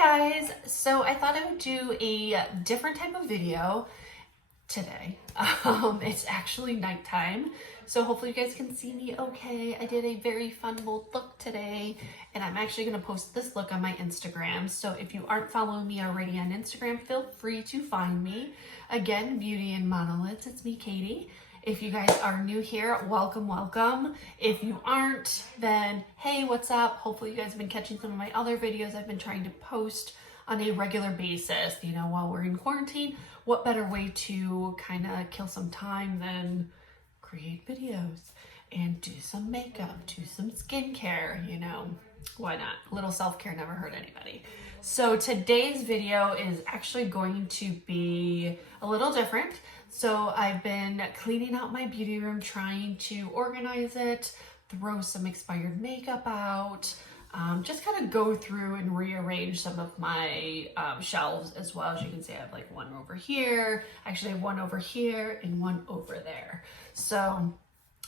guys, so I thought I would do a different type of video today. It's actually nighttime, so hopefully you guys can see me okay. I did a very fun bold look today, and I'm actually going to post this look on my Instagram. So if you aren't following me already on Instagram, feel free to find me. Again, BeautyInMonolids, it's me, Katie. If you guys are new here, welcome, welcome. If you aren't, then hey, what's up? Hopefully you guys have been catching some of my other videos I've been trying to post on a regular basis. You know, while we're in quarantine, what better way to kind of kill some time than create videos and do some makeup, do some skincare, you know, why not? A little self-care never hurt anybody. So today's video is actually going to be a little different. So I've been cleaning out my beauty room, trying to organize it, throw some expired makeup out, just kind of go through and rearrange some of my shelves as well. As you can see, I have like one over here, actually I have one over here and one over there. So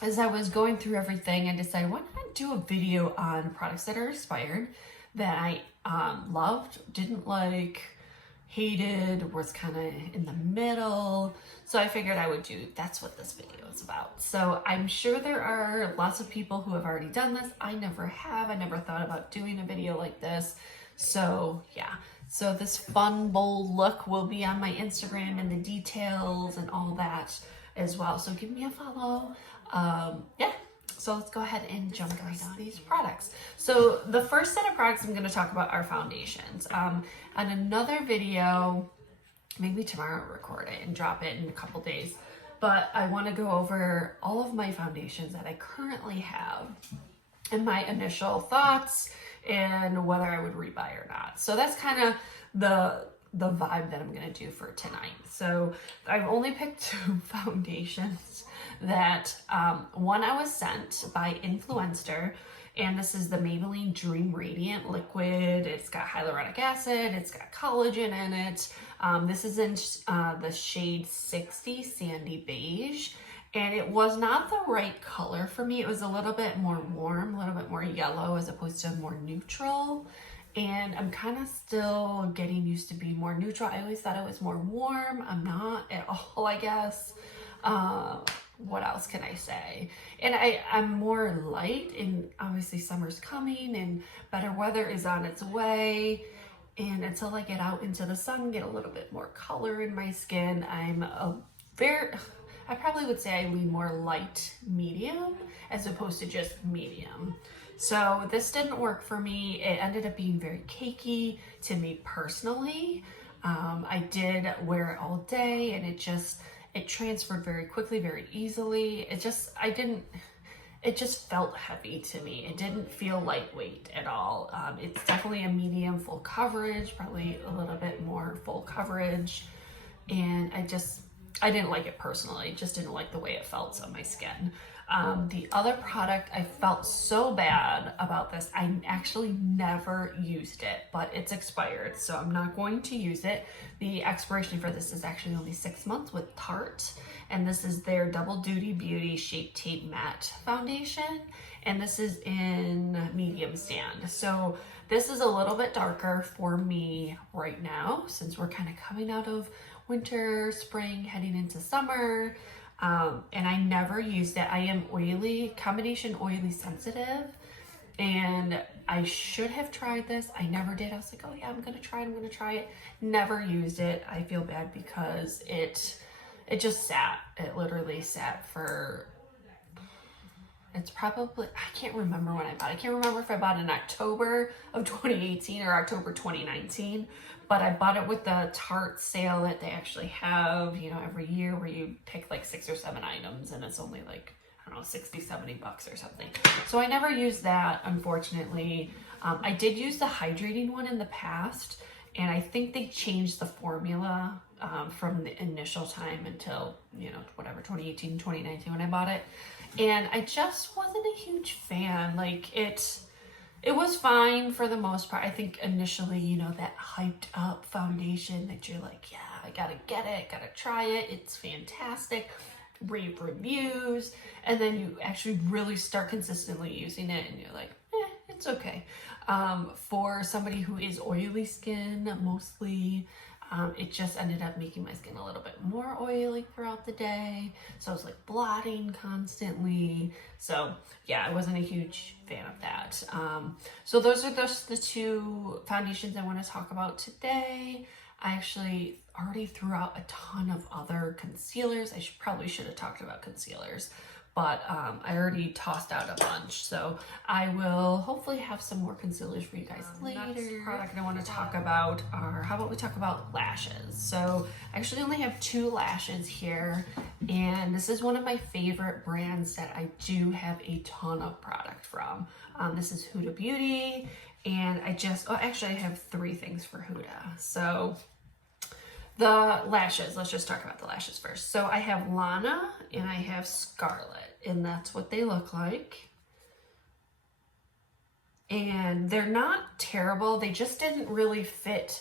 as I was going through everything, I decided, why not do a video on products that are expired that I loved, didn't like, hated, was kind of in the middle. So I figured I would do, that's what this video is about. So I'm sure there are lots of people who have already done this. I never have. I never thought about doing a video like this. So yeah, so this fun, bold look will be on my Instagram and the details and all that as well. So give me a follow. Yeah. So let's go ahead and jump right on these products. So the first set of products I'm going to talk about are foundations. On another video, maybe tomorrow I'll record it and drop it in a couple days, but I want to go over all of my foundations that I currently have and my initial thoughts and whether I would rebuy or not. So that's kind of the vibe that I'm going to do for tonight. So I've only picked two foundations that one I was sent by Influencer, and this is the Maybelline Dream Radiant Liquid. It's got hyaluronic acid, it's got collagen in it. This is in the shade 60 Sandy Beige, and it was not the right color for me. It was a little bit more warm, a little bit more yellow as opposed to more neutral. And I'm kind of still getting used to being more neutral. I always thought it was more warm. I'm not at all, I guess. What else can I say? And I'm more light, and obviously summer's coming and better weather is on its way. And until I get out into the sun, get a little bit more color in my skin, I probably would say I lean more light medium as opposed to just medium. So this didn't work for me. It ended up being very cakey to me personally. I did wear it all day, and it transferred very quickly, very easily. It just felt heavy to me. It didn't feel lightweight at all. It's definitely a medium full coverage, probably a little bit more full coverage. And I didn't like it personally. Just didn't like the way it felt on my skin. The other product, I felt so bad about this. I actually never used it, but it's expired, so I'm not going to use it. The expiration for this is actually only 6 months with Tarte, and this is their Double Duty Beauty Shape Tape Matte Foundation, and this is in medium sand. So this is a little bit darker for me right now, since we're kind of coming out of winter, spring, heading into summer. And I never used it. I am oily, combination oily sensitive, and I should have tried this. I never did. I was like, oh yeah, I'm gonna try it. Never used it. I feel bad because it just sat. It literally sat for, it's probably, I can't remember when I bought it. I can't remember if I bought it in October of 2018 or October 2019, but I bought it with the Tarte sale that they actually have, you know, every year, where you pick like 6 or 7 items and it's only like, I don't know, 60, 70 bucks or something. So I never used that, unfortunately. I did use the hydrating one in the past, and I think they changed the formula from the initial time until, you know, whatever, 2018, 2019 when I bought it. And I just wasn't a huge fan. Like it was fine for the most part. I think initially, you know, that hyped up foundation that you're like, yeah, I gotta get it, gotta try it. It's fantastic. Rave reviews. And then you actually really start consistently using it and you're like, it's okay. For somebody who is oily skin, mostly, it just ended up making my skin a little bit more oily throughout the day. So I was like blotting constantly. So yeah, I wasn't a huge fan of that. So those are just the two foundations I want to talk about today. I actually already threw out a ton of other concealers. I probably should have talked about concealers, but I already tossed out a bunch. So I will hopefully have some more concealers for you guys later. Next product I want to talk about are, how about we talk about lashes? So I actually only have 2 lashes here, and this is one of my favorite brands that I do have a ton of product from. This is Huda Beauty, and actually I have 3 things for Huda. So the lashes, let's just talk about the lashes first. So I have Lana and I have Scarlet, and that's what they look like. And they're not terrible. They just didn't really fit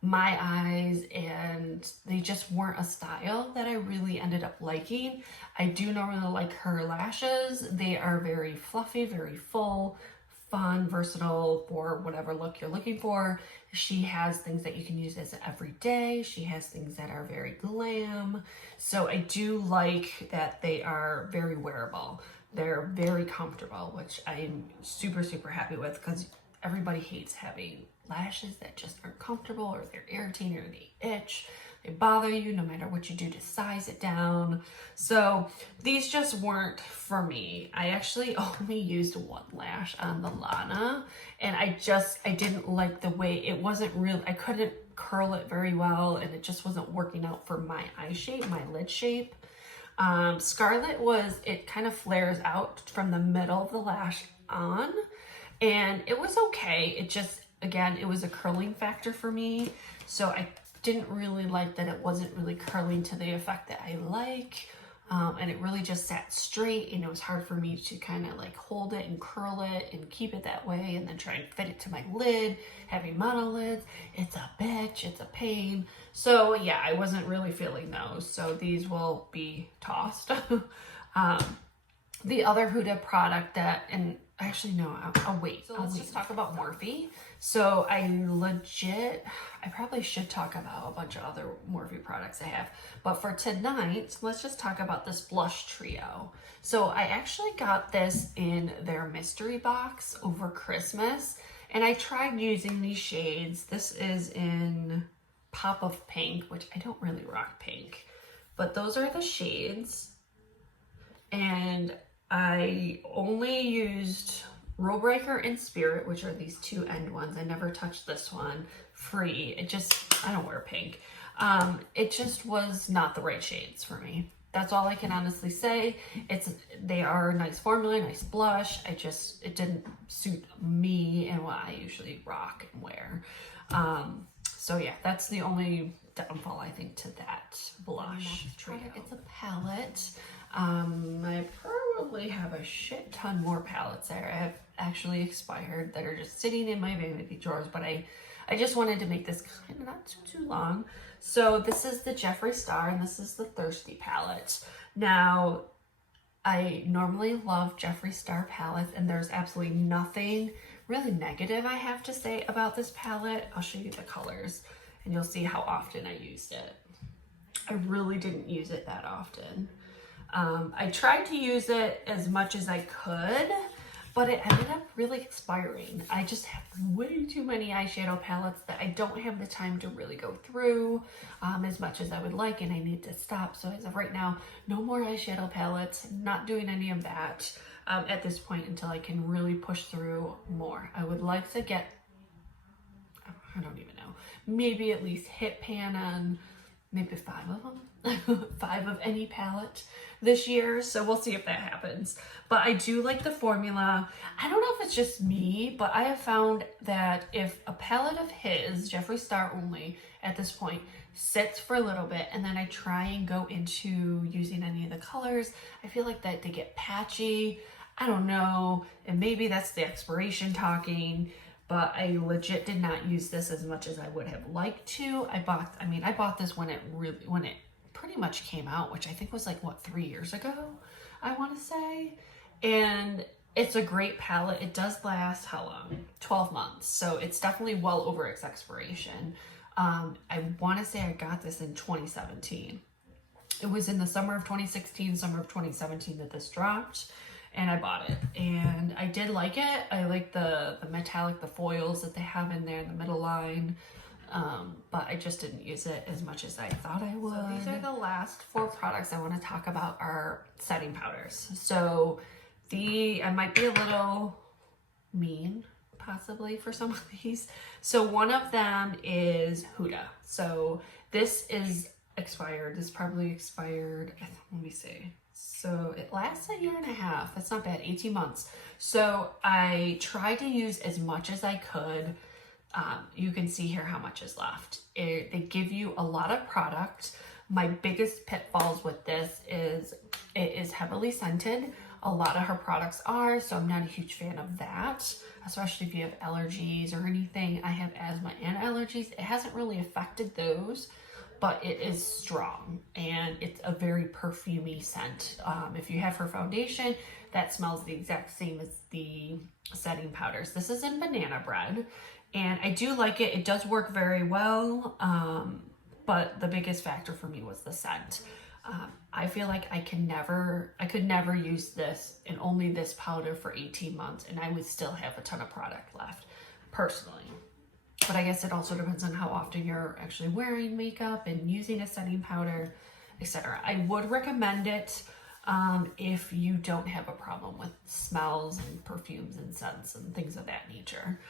my eyes, and they just weren't a style that I really ended up liking. I do normally like her lashes. They are very fluffy, very full, fun, versatile for whatever look you're looking for. She has things that you can use as everyday. She has things that are very glam. So I do like that they are very wearable. They're very comfortable, which I'm super, super happy with, because everybody hates having lashes that just aren't comfortable, or they're irritating, or they itch. They bother you no matter what you do to size it down. So these just weren't for me. I actually only used 1 lash on the Lana, and I didn't like the way it wasn't real. I couldn't curl it very well, and it just wasn't working out for my eye shape, my lid shape. Scarlet it kind of flares out from the middle of the lash on, and it was okay. It just, again, it was a curling factor for me. So I didn't really like that it wasn't really curling to the effect that I like. And it really just sat straight, and it was hard for me to kind of like hold it and curl it and keep it that way, and then try and fit it to my lid. Having monolids, it's a bitch, it's a pain. So yeah, I wasn't really feeling those. So these will be tossed. The other Huda product that, and actually no, I'll wait. So let's just talk about Morphe. So I probably should talk about a bunch of other Morphe products I have, but for tonight, let's just talk about this blush trio. So I actually got this in their mystery box over Christmas, and I tried using these shades. This is in Pop of Pink, which I don't really rock pink, but those are the shades. And I only used Rule Breaker and Spirit, which are these 2 end ones. I never touched this one. Free. I don't wear pink. It just was not the right shades for me. That's all I can honestly say. They are a nice formula, nice blush. It didn't suit me and what I usually rock and wear. So yeah, that's the only downfall, I think, to that blush trio. It's a palette. I probably have a shit ton more palettes there. I have actually expired that are just sitting in my vanity drawers, but I just wanted to make this kind of not too long. So this is the Jeffree Star, and this is the Thirsty palette. Now, I normally love Jeffree Star palettes, and there's absolutely nothing really negative I have to say about this palette. I'll show you the colors, and you'll see how often I used it. I really didn't use it that often. I tried to use it as much as I could, but it ended up really expiring. I just have way too many eyeshadow palettes that I don't have the time to really go through as much as I would like, and I need to stop. So as of right now, no more eyeshadow palettes, not doing any of that at this point until I can really push through more. I would like to get, I don't even know, maybe at least hit pan on maybe 5 of them, 5 of any palette this year. So we'll see if that happens. But I do like the formula. I don't know if it's just me, but I have found that if a palette of his, Jeffree Star only at this point, sits for a little bit and then I try and go into using any of the colors, I feel like that they get patchy. I don't know, and maybe that's the expiration talking, but I legit did not use this as much as I would have liked to. I bought this when it pretty much came out, which I think was like, what, 3 years ago, I want to say. And it's a great palette. It does last how long? 12 months. So it's definitely well over its expiration. I want to say I got this in 2017. It was in the summer of 2016, summer of 2017 that this dropped, and I bought it. And I did like it. I like the metallic, the foils that they have in there in the middle line. But I just didn't use it as much as I thought I would. So these are the last 4 products I want to talk about are setting powders. So I might be a little mean possibly for some of these. So one of them is Huda. So this is expired. This probably expired, let me see. So it lasts a year and a half. That's not bad, 18 months. So I tried to use as much as I could. You can see here how much is left. They give you a lot of product. My biggest pitfalls with this is it is heavily scented. A lot of her products are, so I'm not a huge fan of that, especially if you have allergies or anything. I have asthma and allergies. It hasn't really affected those, but it is strong and it's a very perfumey scent. If you have her foundation, that smells the exact same as the setting powders. This is in Banana Bread, and I do like it. It does work very well, but the biggest factor for me was the scent. I feel like I could never use this and only this powder for 18 months and I would still have a ton of product left, personally. But I guess it also depends on how often you're actually wearing makeup and using a setting powder, etc. I would recommend it if you don't have a problem with smells and perfumes and scents and things of that nature.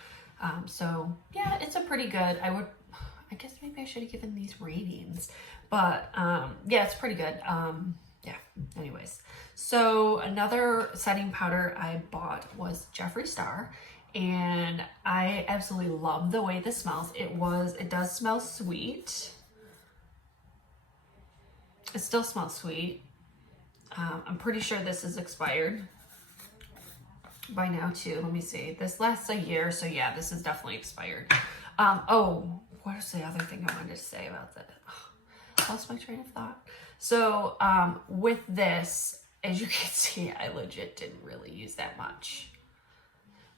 So yeah, it's a pretty good, I guess maybe I should have given these ratings, but yeah, it's pretty good. Yeah, anyways. So another setting powder I bought was Jeffree Star, and I absolutely love the way this smells. It does smell sweet. It still smells sweet. I'm pretty sure this is expired by now too. Let me see. This lasts a year, so yeah, this is definitely expired. Oh, what is the other thing I wanted to say about that? Oh, lost my train of thought. So with this, as you can see, I legit didn't really use that much.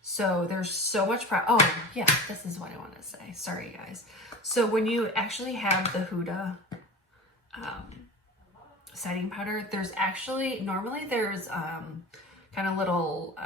So there's so much oh yeah, this is what I want to say. Sorry guys. So when you actually have the Huda setting powder, there's actually, normally there's kind of little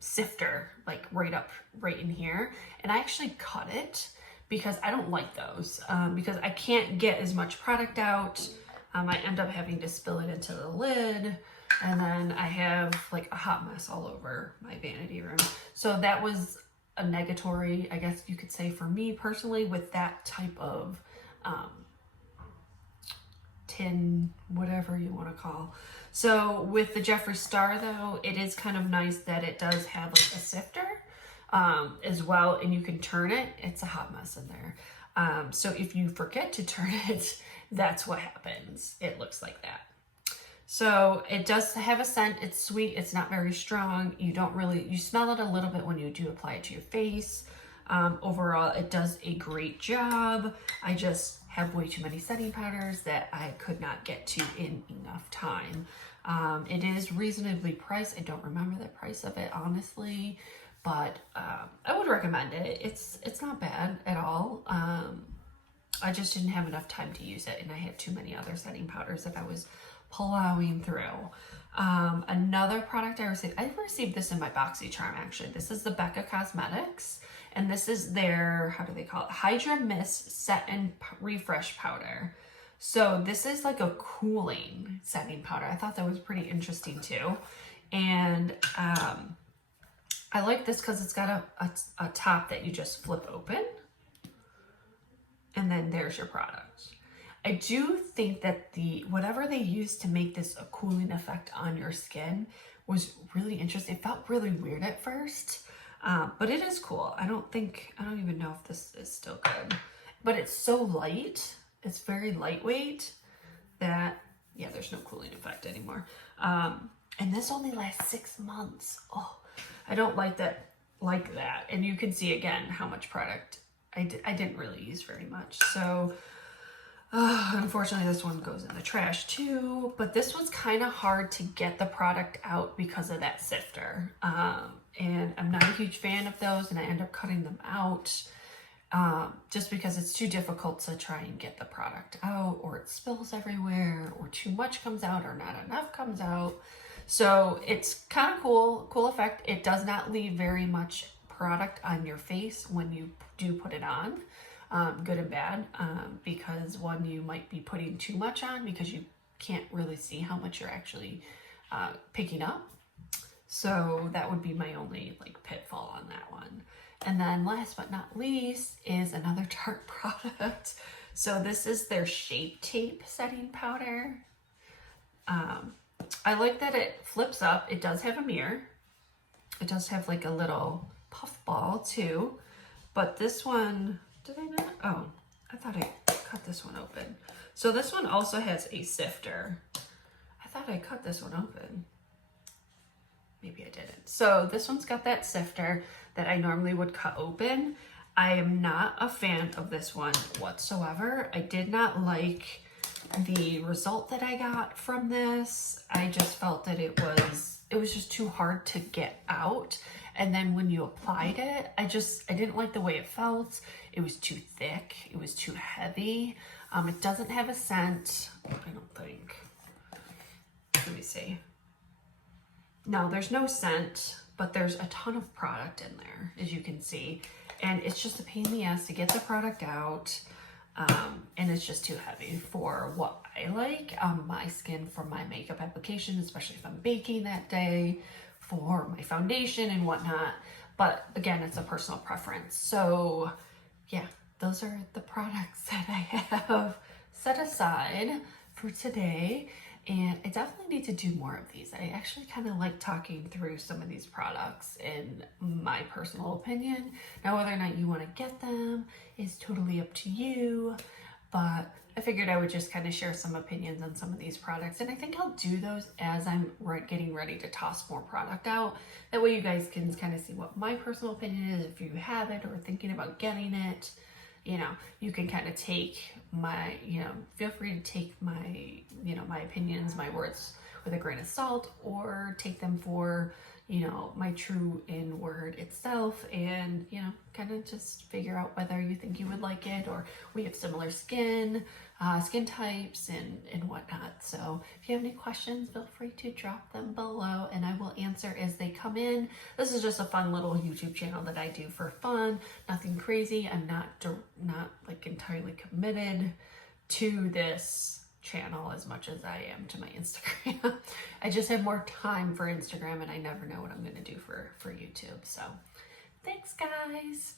sifter like right in here, and I actually cut it because I don't like those, because I can't get as much product out. I end up having to spill it into the lid, and then I have like a hot mess all over my vanity room. So that was a negatory, I guess you could say, for me personally with that type of tin, whatever you want to call. So with the Jeffree Star though, it is kind of nice that it does have like a sifter as well, and you can turn it. It's a hot mess in there. So if you forget to turn it, that's what happens. It looks like that. So it does have a scent. It's sweet. It's not very strong. You smell it a little bit when you do apply it to your face. Overall, it does a great job. I just have way too many setting powders that I could not get to in enough time. It is reasonably priced. I don't remember the price of it, honestly, but I would recommend it. It's not bad at all. I just didn't have enough time to use it, and I had too many other setting powders that I was plowing through. Another product I received this in my BoxyCharm actually. This is the Becca Cosmetics, and this is their, how do they call it? Hydra Mist Set and Refresh Powder. So this is like a cooling setting powder. I thought that was pretty interesting too. And I like this because it's got a top that you just flip open, and then there's your product. I do think that whatever they used to make this a cooling effect on your skin was really interesting. It felt really weird at first, but it is cool. I don't even know if this is still good, but it's so light. It's very lightweight that, yeah, there's no cooling effect anymore. And this only lasts 6 months. Oh, I don't like that. And you can see again how much product I didn't really use very much. So Unfortunately, this one goes in the trash too, but this was kind of hard to get the product out because of that sifter. And I'm not a huge fan of those, and I end up cutting them out just because it's too difficult to try and get the product out, or it spills everywhere, or too much comes out, or not enough comes out. So it's kind of cool effect. It does not leave very much product on your face when you do put it on. Good and bad, because one, you might be putting too much on because you can't really see how much you're actually picking up. So that would be my only like pitfall on that one. And then last but not least is another Tarte product. So this is their Shape Tape setting powder. I like that it flips up. It does have a mirror. It does have like a little puff ball too, but this one, did I not? Oh, I thought I cut this one open. So this one also has a sifter. I thought I cut this one open. Maybe I didn't. So this one's got that sifter that I normally would cut open. I am not a fan of this one whatsoever. I did not like the result that I got from this. I just felt that it was just too hard to get out. And then when you applied it, I didn't like the way it felt. It was too thick. It was too heavy. It doesn't have a scent, I don't think. Let me see. No, there's no scent, but there's a ton of product in there, as you can see. And it's just a pain in the ass to get the product out. And it's just too heavy for what I like on my skin for my makeup application, especially if I'm baking that day, for my foundation and whatnot. But again, it's a personal preference. So yeah, those are the products that I have set aside for today. And I definitely need to do more of these. I actually kind of like talking through some of these products in my personal opinion. Now, whether or not you want to get them is totally up to you, but I figured I would just kind of share some opinions on some of these products. And I think I'll do those as I'm getting ready to toss more product out. That way you guys can kind of see what my personal opinion is. If you have it or thinking about getting it, you know, you can kind of take my, feel free to take my, my opinions, my words with a grain of salt, or take them for, my true in word itself, and, kind of just figure out whether you think you would like it, or we have similar skin types and whatnot. So if you have any questions, feel free to drop them below and I will answer as they come in. This is just a fun little YouTube channel that I do for fun, nothing crazy. I'm not like entirely committed to this channel as much as I am to my Instagram. I just have more time for Instagram and I never know what I'm going to do for YouTube. So thanks, guys.